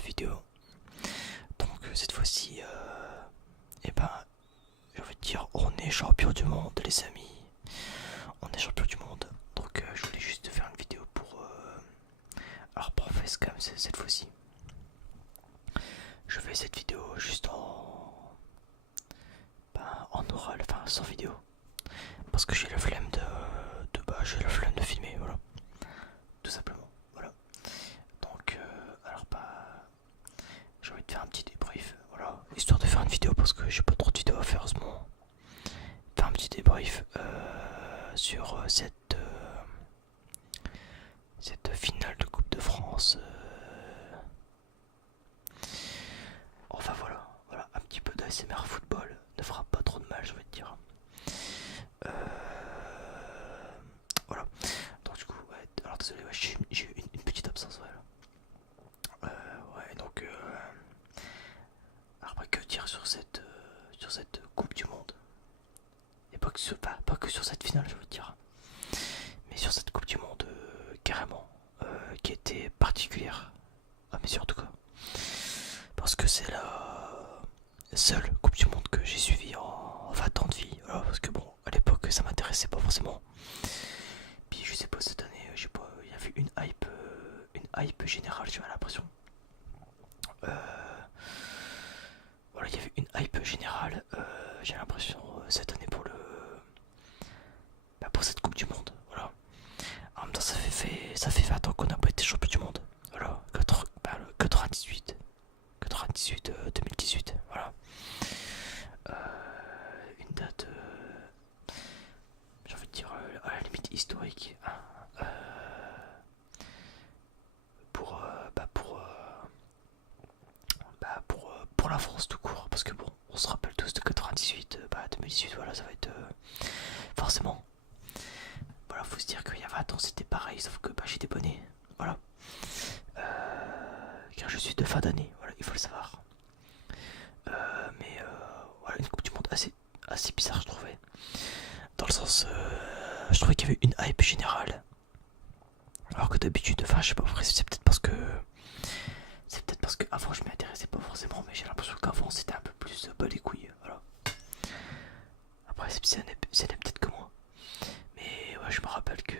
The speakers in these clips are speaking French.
nouvelle vidéo. Donc cette fois-ci, eh ben, j'ai envie de dire, on est champion du monde, les amis. On est champion du monde. Donc je voulais juste faire une vidéo pour, alors pour facecam cette fois-ci. Je fais cette vidéo juste en oral, enfin sans vidéo, parce que j'ai la flemme j'ai la flemme de filmer, voilà, tout simplement, voilà. Donc j'ai envie de faire un petit débrief, voilà, histoire de faire une vidéo parce que j'ai pas trop de vidéos à faire en ce moment. Faire un petit débrief sur cette finale de Coupe de France. Enfin voilà, un petit peu d'ASMR football ne fera pas trop de mal, je vais te dire. Voilà. Donc du coup, ouais, alors désolé, ouais, j'ai eu une petite absence, ouais, donc alors que dire sur cette Coupe du Monde. Et pas que sur cette finale, je veux dire, mais sur cette Coupe du Monde carrément, qui était particulière à mes yeux en tout cas, parce que c'est la seule Coupe du Monde que j'ai suivie en 20 ans de vie, voilà, parce que bon, à l'époque ça m'intéressait pas forcément. Puis je sais pas, cette année, je sais pas, il y avait une hype générale, j'ai l'impression. Voilà, il y avait une hype générale, j'ai l'impression, cette année pour cette Coupe du Monde, voilà. En même temps, ça fait 20 ans qu'on n'a pas été champion du monde, voilà, 98, 2018, voilà. Une date, j'ai envie de dire, à la limite historique, hein, pour, pour la France tout court, parce que bon, on se rappelle tous de 98, 2018, voilà, ça va être forcément. Voilà, faut se dire qu'il y a 20 ans c'était pareil, sauf que j'étais bonnet, voilà. Car je suis de fin d'année, voilà, il faut le savoir. Voilà, une Coupe du Monde assez bizarre, je trouvais. Dans le sens, je trouvais qu'il y avait une hype générale. Alors que d'habitude, enfin, je sais pas, c'est peut-être parce que. C'est peut-être parce que avant je m'y intéressais pas forcément, mais j'ai l'impression qu'avant c'était un peu plus bas les couilles, voilà. Après, c'est peut-être que moi. Mais ouais, je me rappelle que.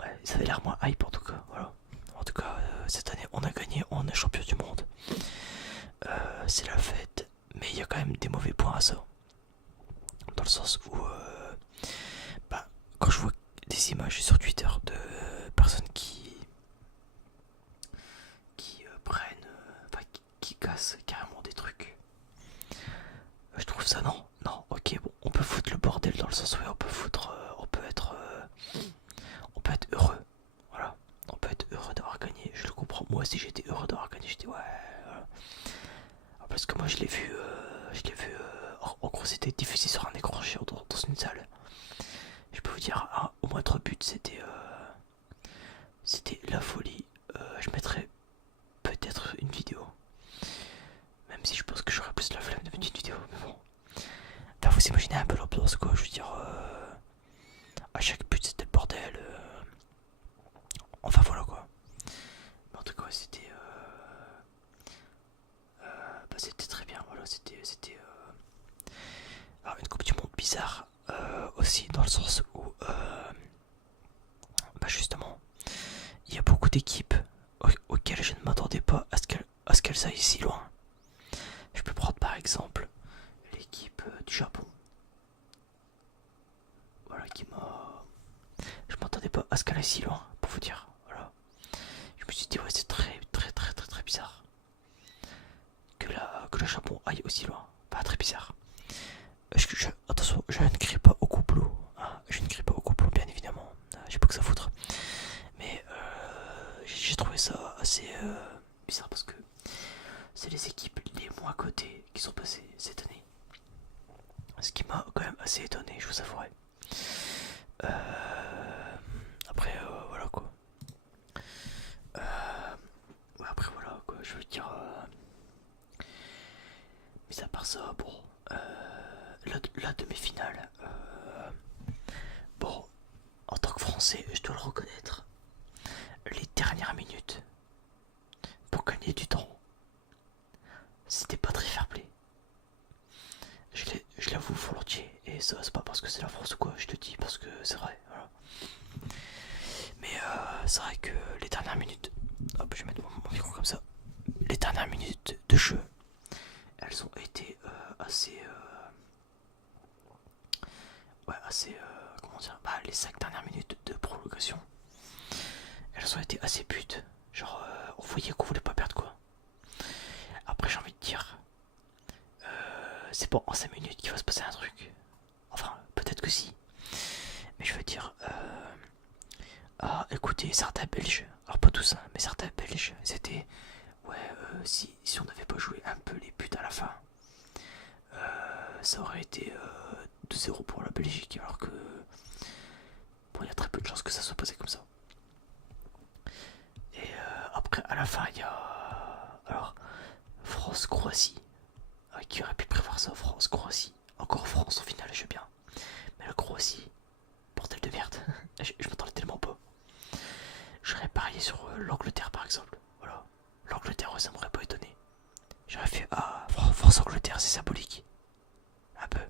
Ouais, ça avait l'air moins hype en tout cas, voilà. En tout cas, cette année on a gagné, on est champion du monde. C'est la fête, mais il y a quand même des mauvais points à ça. Dans le sens où, quand je vois des images sur Twitter de personnes qui prennent, qui cassent carrément des trucs, je trouve ça non, ok, bon, on peut foutre le bordel dans le sens où on peut être heureux, voilà, on peut être heureux d'avoir gagné, je le comprends. Moi si j'étais heureux d'avoir gagné, j'étais ouais, voilà. Parce que moi je l'ai vu, en gros c'était diffusé sur un écran géant dans une salle. Je peux vous dire, au moins 3 buts, c'était la folie. Je mettrais peut-être une vidéo, même si je pense que j'aurais plus la flemme de mettre une vidéo, mais bon. Enfin, vous imaginez un peu l'ambiance, quoi. Je veux dire, à chaque but c'était le bordel. Enfin voilà quoi. Mais en tout cas, c'était très bien. Voilà, c'était une Coupe du Monde bizarre aussi, dans le sens où, justement, il y a beaucoup d'équipes auxquelles je ne m'attendais pas à ce qu'elles aillent si loin. Je peux prendre par exemple l'équipe du Japon. Voilà, je m'attendais pas à ce qu'elle aille si loin, pour vous dire. Voilà. Je me suis dit, ouais, c'est très bizarre que le Japon aille aussi loin. Pas très bizarre. Attention, je ne crie pas au complot, hein. Je ne crie pas au complot, bien évidemment. J'ai pas que ça foutre. Mais j'ai trouvé ça assez bizarre parce que c'est les équipes les moins cotées qui sont passées cette année. Ce qui m'a quand même assez étonné, je vous avouerai. Après, voilà quoi. Après, voilà quoi, je veux dire. Mais à part ça, bon. La demi-finale. Bon, en tant que Français, je dois le reconnaître. Les dernières minutes gagner du temps. C'était pas très fair play. Je l'avoue volontiers. Et ça, c'est pas parce que c'est la France ou quoi, je te dis parce que c'est vrai. Voilà. Mais c'est vrai que les dernières minutes. Hop, je vais mettre mon micro comme ça. Les dernières minutes de jeu, elles ont été assez. Ouais, assez. Comment dire, bah, les 5 dernières minutes de prolongation, elles ont été assez putes. Genre, on voyait qu'on voulait pas perdre quoi. Après, j'ai envie de dire, c'est pas en 5 minutes qu'il va se passer un truc. Enfin, peut-être que si. Mais je veux dire, ah, écoutez, certains Belges, alors pas tous, hein, mais certains Belges, c'était, ouais, si on n'avait pas joué un peu les buts à la fin, ça aurait été 2-0 pour la Belgique, alors que, bon, il y a très peu de chances que ça soit passé comme ça. Et après, à la fin, il y a, alors, France-Croatie. Qui aurait pu prévoir ça? France-Croatie. Encore France au final, je veux bien. Mais la Croatie, bordel de merde. je m'attendais tellement pas. J'aurais parié sur l'Angleterre par exemple. Voilà. L'Angleterre, ça m'aurait pas étonné. J'aurais fait ah, France-Angleterre, c'est symbolique. Un peu.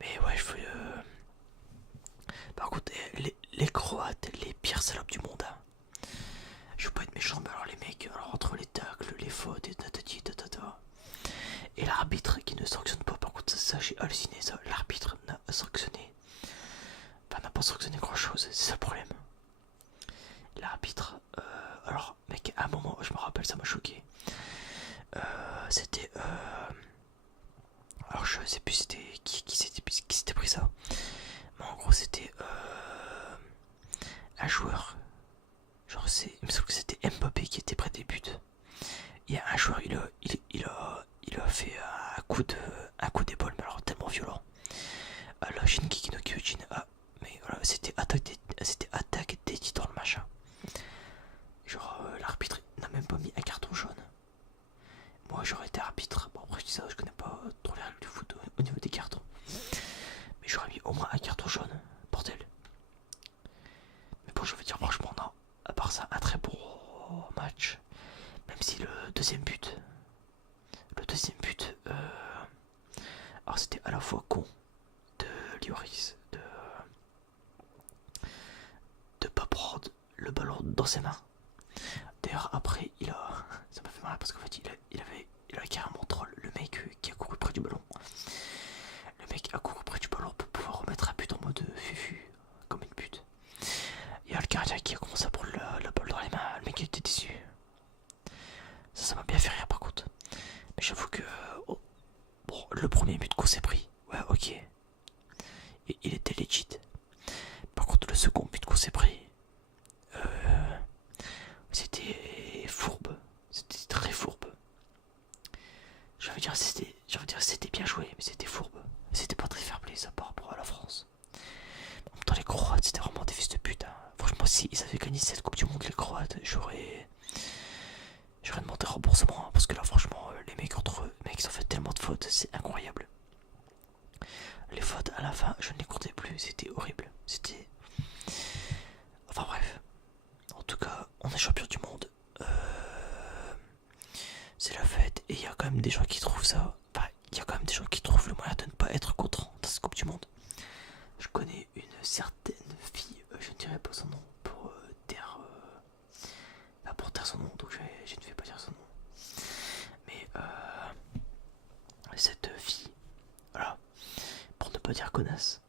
Mais ouais, je veux. Par contre, les Croates, les pires salopes du monde. Hein. Je veux pas être méchant, mais alors les mecs, alors entre les tacles, les fautes et tatati tatata. Et l'arbitre qui ne sanctionne pas, par contre, ça j'ai halluciné ça. L'arbitre n'a sanctionné. Enfin, n'a pas sanctionné grand chose, c'est ça le problème. L'arbitre, alors, mec, à un moment, je me rappelle, ça m'a choqué. C'était. Alors, je sais plus c'était qui s'était pris ça. Mais en gros, c'était un joueur. Genre, il me semble que c'était Mbappé qui était près des buts. Il y a un joueur, il a fait un coup d'épaule, mais alors tellement violent. La Shingeki no Kyojin, mais voilà, c'était attaque des titans le machin. Genre, l'arbitre n'a même pas mis un carton jaune. Moi, j'aurais été arbitre. Bon, après, je dis ça, je connais pas trop les règles du foot au niveau des cartons. Mais j'aurais mis au moins un carton jaune, bordel. Mais bon, je veux dire, franchement, non. À part ça, un très bon match. Même si le deuxième but, alors c'était à la fois con de Lloris de pas prendre le ballon dans ses mains. D'ailleurs après ça m'a fait mal parce qu'en fait il a carrément troll le mec qui a couru près du ballon. Le mec a couru près du ballon pour pouvoir remettre un but en mode fufu comme une pute. Il y a le gardien qui a commencé à prendre la balle dans les mains. Le mec était déçu. Ça m'a bien fait rire par contre. Mais j'avoue que oh, bon, le premier but qu'on s'est pris, ouais ok, et il était legit. Par contre le second but qu'on s'est pris, c'était fourbe, c'était très fourbe. Je veux dire c'était bien joué, mais c'était fourbe. C'était pas très fair play ça par rapport à la France. En même temps les Croates c'était vraiment des fils de pute. Hein. Franchement si ils avaient gagné cette coupe du monde les Croates, j'aurais demandé remboursement hein, parce que là franchement les mecs entre eux, ils ont fait tellement de fautes, c'est incroyable. Les fautes à la fin je ne les comptais plus, c'était horrible. C'était. Enfin bref. En tout cas, on est champion du monde. C'est la fête et il y a quand même des gens qui trouvent ça. Enfin, il y a quand même des gens qui trouvent le moyen de ne pas être content dans cette coupe du monde. Je connais une certaine fille, je ne dirai pas son nom pour taire. Pour taire son nom, donc je ne vais pas dire son nom. Mais cette fille, voilà, pour ne pas dire connasse,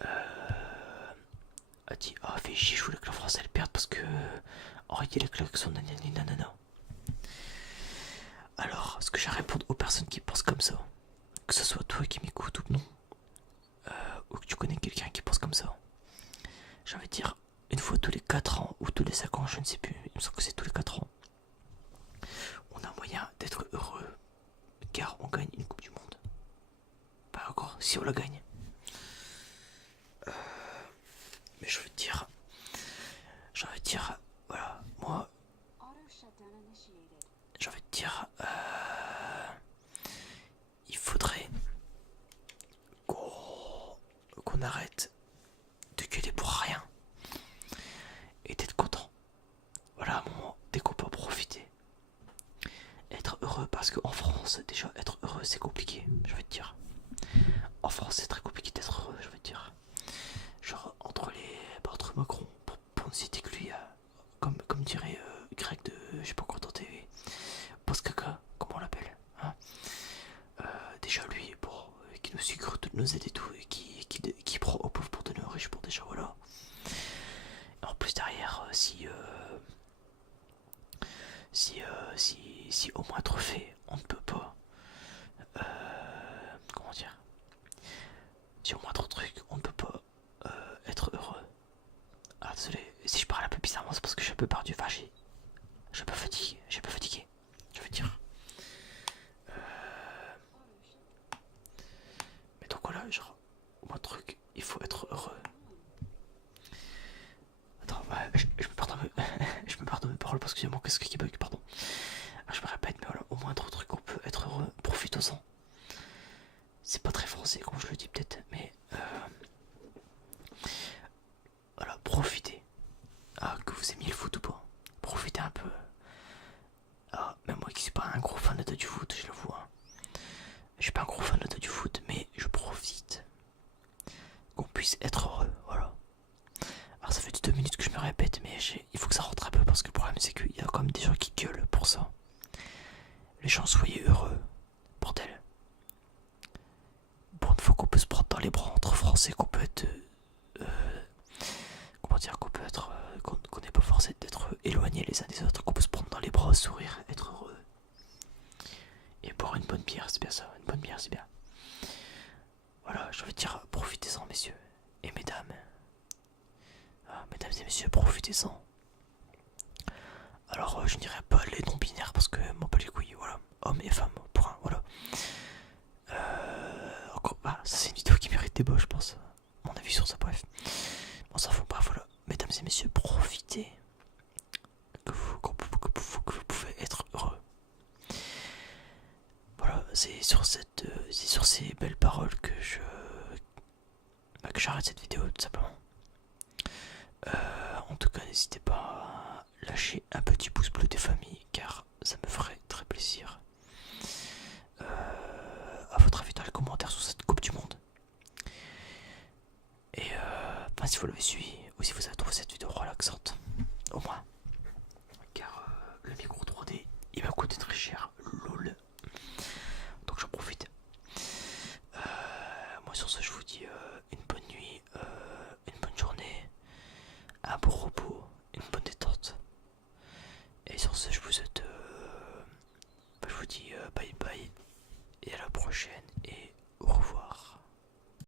a dit ah fait chier, je voulais que la France elle perde parce que arrêtez les klaxons nanana. Alors ce que j'ai à répondre aux personnes qui pensent comme ça, que ce soit toi qui m'écoutes ou non, ou que tu connais quelqu'un qui pense comme ça, j'ai envie de dire une fois tous les 4 ans ou tous les 5 ans, je ne sais plus, il me semble que c'est tous les 4 ans, on a moyen d'être heureux car on gagne une coupe du monde. Pas encore si on la gagne. Mais je veux dire, j'ai envie de dire, voilà, moi, j'ai envie de dire, il faudrait qu'on arrête de gueuler pour rien et d'être content. Voilà, France, déjà, être heureux, c'est compliqué, je vais te dire. En France, c'est très compliqué d'être heureux, je vais te dire. Genre, entre Macron, pour ne citer que lui, comme dirait Greg de je sais pas quoi dans TV, Postcaca, comment on l'appelle, hein. Déjà, lui, bon, qui nous sucre toutes nos aides et tout, et qui prend aux pauvres pour donner aux riches, pour déjà, voilà. Et en plus, derrière, si au moindre fait, on ne peut pas. Comment dire, si au moindre truc, on ne peut pas être heureux. Ah, désolé, si je parle un peu bizarrement, c'est parce que je suis un peu perdu. Enfin, je suis un peu fatigué. Je veux dire. Mais donc voilà, genre, au moindre truc, il faut être heureux. Attends, ouais, je me pardonne, je me pardonne mes paroles parce qu'il y a mon casque qui bug, pardon. Je me répète, mais voilà, au moindre truc, on peut être heureux. Profitons-en. C'est pas très français, comme je le dis peut-être, mais voilà, profitez. Ah, que vous aimiez le foot ou pas, profitez un peu. Ah, même moi qui suis pas un gros fan du foot, je l'avoue, hein. Je suis pas un gros fan du foot, mais je profite qu'on puisse être heureux, voilà. Alors ça fait 2 minutes que je me répète, mais il faut que ça rentre un peu parce que le problème c'est qu'il y a quand même des gens qui gueulent pour ça. Les gens, soyez heureux, bordel. Pour une fois qu'on peut se prendre dans les bras entre Français, qu'on peut être... comment dire, qu'on peut être... qu'on n'est pas forcé d'être éloignés les uns des autres, qu'on peut se prendre dans les bras, sourire, être heureux. Et boire une bonne bière, c'est bien ça, une bonne bière, c'est bien. Voilà, je veux dire, profitez-en, messieurs et mesdames. Ah, mesdames et messieurs, profitez-en. Alors, je n'irai pas les non-binaires parce que m'en pas les couilles, voilà. Hommes et femmes, point, voilà. Encore, bah, ça c'est une vidéo qui mérite débat, je pense. Mon avis sur ça, bref. Bon, ça faut pas, voilà. Mesdames et messieurs, profitez. Que vous pouvez être heureux. Voilà, c'est sur ces belles paroles que que j'arrête cette vidéo, tout simplement. En tout cas, n'hésitez pas à lâcher un petit pouce bleu des familles, car ça me ferait très plaisir. À votre avis dans les commentaires sur cette Coupe du Monde. Et si vous l'avez suivi, ou si vous avez trouvé cette vidéo relaxante, au moins. Car le micro 3D, il m'a coûté très cher, lol. Donc j'en profite. Moi sur ce, je vous dis une bonne nuit, une bonne journée, un bon repos.